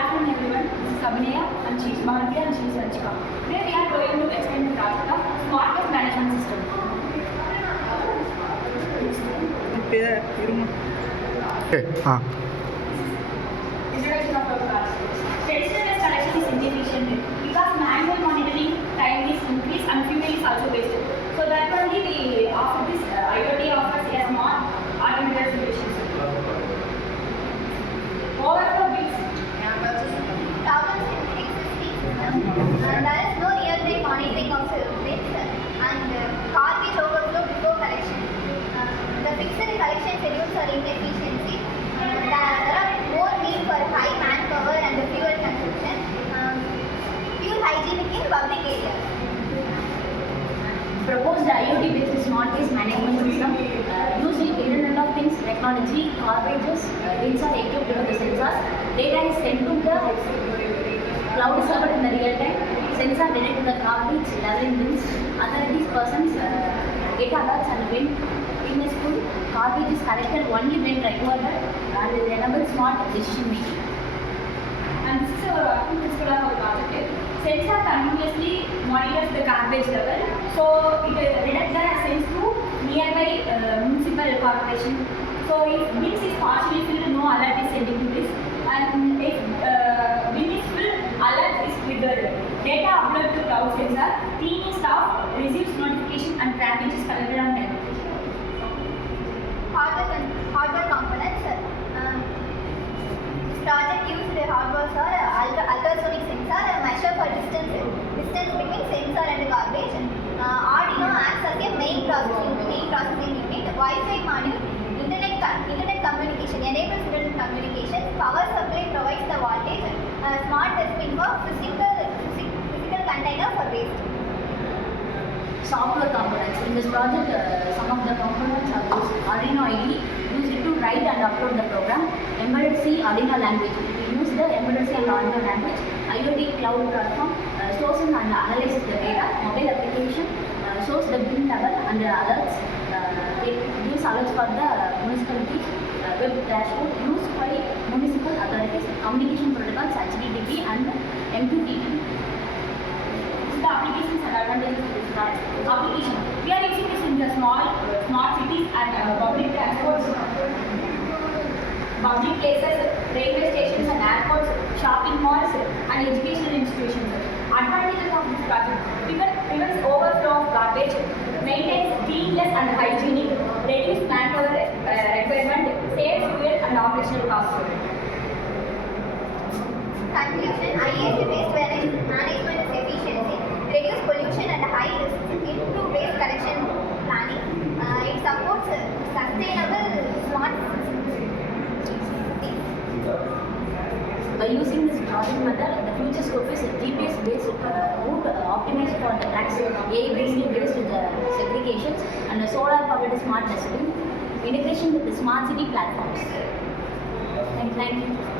afternoon everyone, this is Abhinaya and she is Bharatiya and she is Rachika. Today we are going to explain the project of Smart Waste Management System. Introduction of our project. Traditional waste collection is inefficient because manual monitoring time is increased and fuel is also wasted. So that only we offer this IoT offers a smart automated solution. Overflow bills. Problems in existing there is no real-time monitoring of waste and garbage overflow before collection. The fixed collection schedules are inefficiency. There are more need for high manpower and fuel consumption. Fuel hygienic in public areas. Proposed IoT-based smart waste management system using Internet of Things technology, garbages, bins are equipped with the sensors. Data is sent to the cloud server in the real time. Sensor detect the garbage level in bins. Authorities persons get alerts and when in a school, garbage is collected only when required and it enables smart decision making. And this is our working principle of our project. Sensor continuously monitors the garbage level, so it redirects the sense to nearby municipal corporation. So if bins is partially filled, no alert is sending to this, and if bin is full, alert is triggered. Data uploaded to cloud sensor, cleaning staff receives notification and garbage is collected on time. Hardware components. This project used hardware ultrasonic sensor measure for distance between sensor and garbage. Arduino acts as a main processing unit. Wi-Fi module, internet communication enables internet communication. Power supply provides the voltage. Smart dustbin for physical container for waste. Software components. In this project, some of the components are used. Arduino IDE used to write and upload the program. Embedded C Arduino language. We use the embedded C and Arduino language. IoT cloud platform stores and analyzes the data. Mobile application shows the bin level and the alerts. It gives alerts for the municipalities. Web dashboard used by municipal authorities. Communication protocols HTTP and MQTT. The applications and advantages of this project. Application. We are using this in the smart cities and public transports, public places, railway stations and airports, shopping malls and educational institutions. Advantages of this project. Prevents overflow of garbage, maintains cleanliness and hygienic, reduces manpower requirement, saves fuel and operational costs. Conclusion: IoT-based management is efficiency, reduce pollution and high risks, improve waste collection planning. It supports sustainable smart. By using this project method, the future scope is GPS-based route optimized for the tracks, AI-based based the segregations, and the solar-powered smart dustbin integration with the smart city platforms. Thank you.